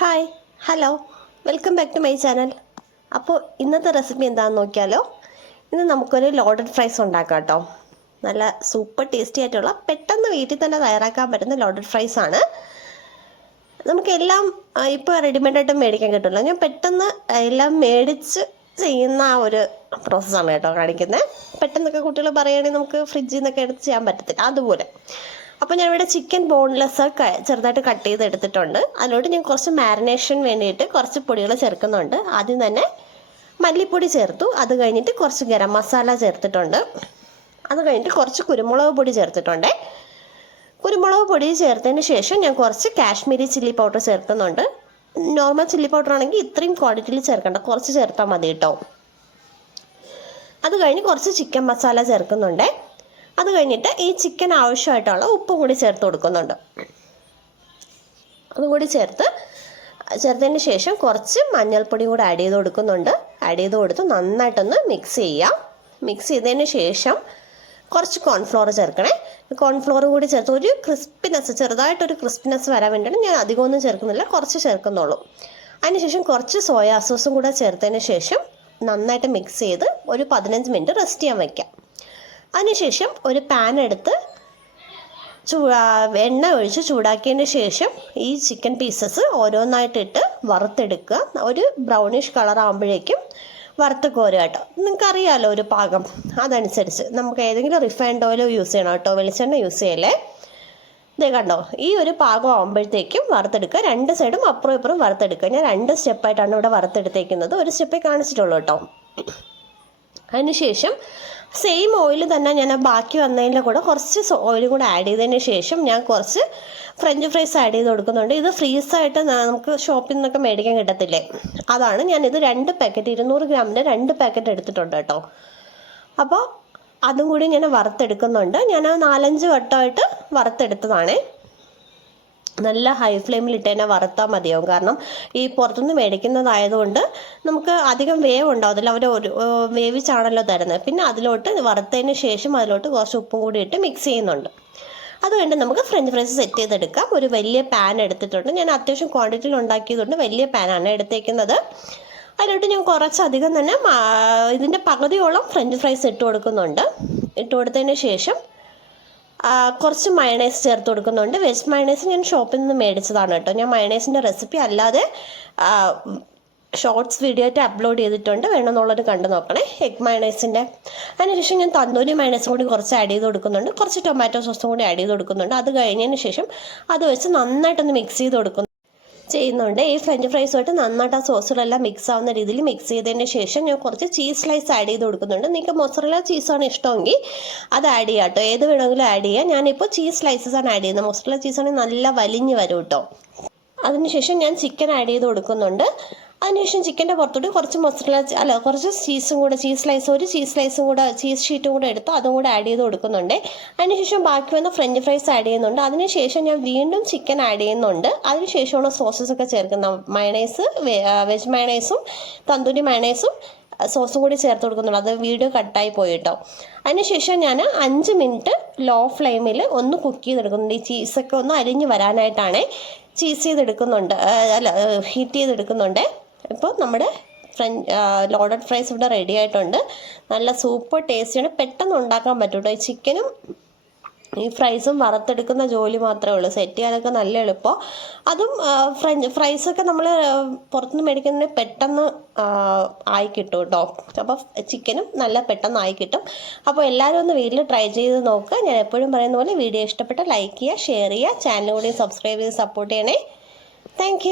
Hi hello welcome back to my channel. അപ്പോൾ ഇന്നത്തെ recipe എന്താണെന്ന് നോക്കിയാലോ. ഇന്ന് നമുക്കൊരു ലോഡഡ് ഫ്രൈസ് ഉണ്ടാക്കാം കേട്ടോ. നല്ല സൂപ്പർ ടേസ്റ്റി ആയിട്ടുള്ള പെട്ടെന്ന് വീട്ടിൽ തന്നെ തയ്യാറാക്കാൻ പറ്റുന്ന ലോഡഡ് ഫ്രൈസ് ആണ്. നമുക്കെല്ലാം ഇപ്പോൾ റെഡിമെയ്ഡായിട്ട് മേടിക്കാൻ കിട്ടുമല്ലോ. ഞാൻ പെട്ടെന്ന് എല്ലാം മേടിച്ച് ചെയ്യുന്ന ആ ഒരു പ്രോസസ്സാണ് കേട്ടോ കാണിക്കുന്നത്. പെട്ടെന്നൊക്കെ കുട്ടികൾ പറയുകയാണെങ്കിൽ നമുക്ക് ഫ്രിഡ്ജിൽ നിന്നൊക്കെ എടുത്ത് ചെയ്യാൻ പറ്റത്തില്ല, അതുപോലെ. അപ്പോൾ ഞാനിവിടെ ചിക്കൻ ബോൺലെസ് ചെറുതായിട്ട് കട്ട് ചെയ്ത് എടുത്തിട്ടുണ്ട്. അതിലോട്ട് ഞാൻ കുറച്ച് മാരിനേഷൻ വേണ്ടിയിട്ട് കുറച്ച് പൊടികൾ ചേർക്കുന്നുണ്ട്. ആദ്യം തന്നെ മല്ലിപ്പൊടി ചേർത്തു. അത് കഴിഞ്ഞിട്ട് കുറച്ച് ഗരം മസാല ചേർത്തിട്ടുണ്ട്. അത് കഴിഞ്ഞിട്ട് കുറച്ച് കുരുമുളക് പൊടി ചേർത്തിട്ടുണ്ട്. കുരുമുളക് പൊടി ചേർത്തതിന് ശേഷം ഞാൻ കുറച്ച് കാശ്മീരി ചില്ലി പൗഡർ ചേർക്കുന്നുണ്ട്. നോർമൽ ചില്ലി പൗഡർ ആണെങ്കിൽ ഇത്രയും ക്വാണ്ടിറ്റിയിൽ ചേർക്കണ്ട, കുറച്ച് ചേർത്താൽ മതി കേട്ടോ. അത് കഴിഞ്ഞ് കുറച്ച് ചിക്കൻ മസാല ചേർക്കുന്നുണ്ട്. അത് കഴിഞ്ഞിട്ട് ഈ ചിക്കൻ ആവശ്യമായിട്ടുള്ള ഉപ്പും കൂടി ചേർത്ത് കൊടുക്കുന്നുണ്ട്. അതുകൂടി ചേർത്തതിന് ശേഷം കുറച്ച് മഞ്ഞൾപ്പൊടി കൂടി ആഡ് ചെയ്ത് കൊടുക്കുന്നുണ്ട്. ആഡ് ചെയ്ത് കൊടുത്ത് നന്നായിട്ടൊന്ന് മിക്സ് ചെയ്യാം. മിക്സ് ചെയ്തതിന് ശേഷം കുറച്ച് കോൺഫ്ലോർ ചേർക്കണേ. കോൺഫ്ലോർ കൂടി ചേർത്ത് ഒരു ക്രിസ്പിനെസ്, ചെറുതായിട്ടൊരു ക്രിസ്പിനെസ് വരാൻ വേണ്ടിയിട്ട് ഞാൻ അധികമൊന്നും ചേർക്കുന്നില്ല, കുറച്ച് ചേർക്കുന്നുള്ളൂ. അതിനുശേഷം കുറച്ച് സോയാ സോസും കൂടെ ചേർത്തതിന് ശേഷം നന്നായിട്ട് മിക്സ് ചെയ്ത് ഒരു 15 മിനിറ്റ് റെസ്റ്റ് ചെയ്യാൻ വയ്ക്കാം. അതിനുശേഷം ഒരു പാൻ എടുത്ത് എണ്ണ ഒഴിച്ച് ചൂടാക്കിയതിന് ശേഷം ഈ ചിക്കൻ പീസസ് ഓരോന്നായിട്ടിട്ട് വറുത്തെടുക്കുക. ഒരു ബ്രൗണിഷ് കളർ ആകുമ്പോഴേക്കും വറുത്ത് കോരുക കേട്ടോ. നിങ്ങൾക്കറിയാമല്ലോ ഒരു പാകം, അതനുസരിച്ച് നമുക്ക് ഏതെങ്കിലും റിഫൈൻഡ് ഓയിൽ യൂസ് ചെയ്യണം കേട്ടോ, വെളിച്ചെണ്ണ യൂസ് ചെയ്യല്ലേ. ഇതേ കണ്ടോ, ഈ ഒരു പാകം ആകുമ്പോഴത്തേക്കും വറുത്തെടുക്കുക. രണ്ട് സൈഡും അപ്പുറം ഇപ്പുറം വറുത്തെടുക്കുക. ഞാൻ 2 സ്റ്റെപ്പായിട്ടാണ് ഇവിടെ വറുത്തെടുത്തേക്കുന്നത്, ഒരു സ്റ്റെപ്പേ കാണിച്ചിട്ടുള്ളൂ കേട്ടോ. അതിനുശേഷം സെയിം ഓയിൽ തന്നെ ഞാൻ ബാക്കി വന്നതിൻ്റെ കൂടെ കുറച്ച് ഓയിൽ കൂടെ ആഡ് ചെയ്തതിന് ശേഷം ഞാൻ കുറച്ച് ഫ്രഞ്ച് ഫ്രൈസ് ആഡ് ചെയ്ത് കൊടുക്കുന്നുണ്ട്. ഇത് ഫ്രീസായിട്ട് നമുക്ക് ഷോപ്പിൽ നിന്നൊക്കെ മേടിക്കാൻ കിട്ടത്തില്ലേ, അതാണ്. ഞാനിത് 2 പാക്കറ്റ് 200 ഗ്രാമിൻ്റെ 2 പാക്കറ്റ് എടുത്തിട്ടുണ്ട് കേട്ടോ. അപ്പോൾ അതും കൂടി ഞാൻ വറുത്തെടുക്കുന്നുണ്ട്. ഞാൻ 4-5 വട്ടമായിട്ട് വറുത്തെടുത്തതാണേ. നല്ല ഹൈ ഫ്ലെയിമിലിട്ട് തന്നെ വറുത്താൽ മതിയാവും. കാരണം ഈ പുറത്തുനിന്ന് മേടിക്കുന്നതായതുകൊണ്ട് നമുക്ക് അധികം വേവ് ഉണ്ടാവത്തില്ല, അവർ വേവിച്ചാണല്ലോ തരുന്നത്. പിന്നെ അതിലോട്ട് വറുത്തതിന് ശേഷം അതിലോട്ട് കുറച്ച് ഉപ്പും കൂടി ഇട്ട് മിക്സ് ചെയ്യുന്നുണ്ട്. അതുകൊണ്ട് നമുക്ക് ഫ്രഞ്ച് ഫ്രൈസ് സെറ്റ് ചെയ്തെടുക്കാം. ഒരു വലിയ പാൻ എടുത്തിട്ടുണ്ട്. ഞാൻ അത്യാവശ്യം ക്വാണ്ടിറ്റിയിൽ ഉണ്ടാക്കിയതുകൊണ്ട് വലിയ പാനാണ് എടുത്തേക്കുന്നത്. അതിലോട്ട് ഞാൻ കുറച്ചധികം തന്നെ ഇതിൻ്റെ പകുതിയോളം ഫ്രഞ്ച് ഫ്രൈസ് ഇട്ട് കൊടുക്കുന്നുണ്ട്. ഇട്ട് കൊടുത്തതിന് ശേഷം കുറച്ച് മയണൈസ് ചേർത്ത് കൊടുക്കുന്നുണ്ട്. വെജ് മയണൈസ് ഞാൻ ഷോപ്പിൽ നിന്ന് മേടിച്ചതാണ് കേട്ടോ. ഞാൻ മയണൈസിൻ്റെ റെസിപ്പി അല്ലാതെ ഷോർട്സ് വീഡിയോ ആയിട്ട് അപ്ലോഡ് ചെയ്തിട്ടുണ്ട്, വേണമെന്നുള്ളത് കണ്ടു നോക്കണേ, എഗ് മയണൈസിൻ്റെ. അതിനുശേഷം ഞാൻ തന്തൂരി മയണൈസും കൂടി കുറച്ച് ആഡ് ചെയ്ത് കൊടുക്കുന്നുണ്ട്. കുറച്ച് ടൊമാറ്റോ സോസും കൂടി ആഡ് ചെയ്ത് കൊടുക്കുന്നുണ്ട്. അത് കഴിഞ്ഞതിന് ശേഷം അത് വെച്ച് നന്നായിട്ടൊന്ന് മിക്സ് ചെയ്ത് ചെയ്യുന്നുണ്ട്. ഈ ഫ്രഞ്ച് ഫ്രൈസുമായിട്ട് നന്നായിട്ട് ആ സോസുകളെല്ലാം മിക്സ് ആവുന്ന രീതിയിൽ മിക്സ് ചെയ്തതിന് ശേഷം ഞാൻ കുറച്ച് ചീസ് സ്ലൈസ് ആഡ് ചെയ്ത് കൊടുക്കുന്നുണ്ട്. നിങ്ങൾക്ക് മൊസറല്ല ചീസാണ് ഇഷ്ടമെങ്കിൽ അത് ആഡ് ചെയ്യാം കേട്ടോ, ഏത് വേണമെങ്കിലും ആഡ് ചെയ്യാം. ഞാനിപ്പോൾ ചീസ് സ്ലൈസസ് ആണ് ആഡ് ചെയ്യുന്നത്. മൊസറല്ല ചീസാണെങ്കിൽ നല്ല വലിഞ്ഞ് വരും കേട്ടോ. അതിനുശേഷം ഞാൻ ചിക്കൻ ആഡ് ചെയ്ത് കൊടുക്കുന്നുണ്ട്. അതിനുശേഷം ചിക്കൻ്റെ പുറത്തോട്ട് കുറച്ച് കുറച്ച് ചീസും കൂടെ, ഒരു ചീസ് സ്ലൈസും കൂടെ, ചീസ് ഷീറ്റും കൂടെ എടുത്ത് അതും കൂടെ ആഡ് ചെയ്ത് കൊടുക്കുന്നുണ്ട്. അതിനുശേഷം ബാക്കി വന്ന ഫ്രഞ്ച് ഫ്രൈസ് ആഡ് ചെയ്യുന്നുണ്ട്. അതിനുശേഷം ഞാൻ വീണ്ടും ചിക്കൻ ആഡ് ചെയ്യുന്നുണ്ട്. അതിനുശേഷമാണ് സോസസ് ഒക്കെ ചേർക്കുന്നത്. മയണൈസ്, വെജ് മയണൈസും തന്തൂരി മയണൈസും സോസും കൂടി ചേർത്ത് കൊടുക്കുന്നുണ്ട്. അത് വീഡിയോ കട്ടായി പോയി കേട്ടോ. അതിനുശേഷം ഞാൻ 5 മിനിറ്റ് ലോ ഫ്ലെയിമിൽ ഒന്ന് കുക്ക് ചെയ്തെടുക്കുന്നുണ്ട്. ഈ ചീസൊക്കെ ഒന്ന് അരിഞ്ഞ് വരാനായിട്ടാണ് ഹീറ്റ് ചെയ്തെടുക്കുന്നുണ്ട്. ഇപ്പോൾ നമ്മുടെ ലോഡഡ് ഫ്രൈസ് ഇവിടെ റെഡി ആയിട്ടുണ്ട്. നല്ല സൂപ്പർ ടേസ്റ്റിയാണ്, പെട്ടെന്ന് ഉണ്ടാക്കാൻ പറ്റും കേട്ടോ. ഈ ചിക്കനും ഈ ഫ്രൈസും വറുത്തെടുക്കുന്ന ജോലി മാത്രമേ ഉള്ളൂ, സെറ്റ് ചെയ്യാനൊക്കെ നല്ല എളുപ്പം. അതും ഫ്രൈസൊക്കെ നമ്മൾ പുറത്തുനിന്ന് മേടിക്കുന്നതിന് പെട്ടെന്ന് ആയി കിട്ടും കേട്ടോ. അപ്പോൾ ചിക്കനും നല്ല പെട്ടെന്ന് ആയി കിട്ടും. അപ്പോൾ എല്ലാവരും ഒന്ന് വീട്ടിൽ ട്രൈ ചെയ്ത് നോക്കുക. ഞാൻ എപ്പോഴും പറയുന്ന പോലെ വീഡിയോ ഇഷ്ടപ്പെട്ട ലൈക്ക് ചെയ്യുക, ഷെയർ ചെയ്യുക, ചാനൽ കൂടി സബ്സ്ക്രൈബ് ചെയ്ത് സപ്പോർട്ട് ചെയ്യണേ. താങ്ക്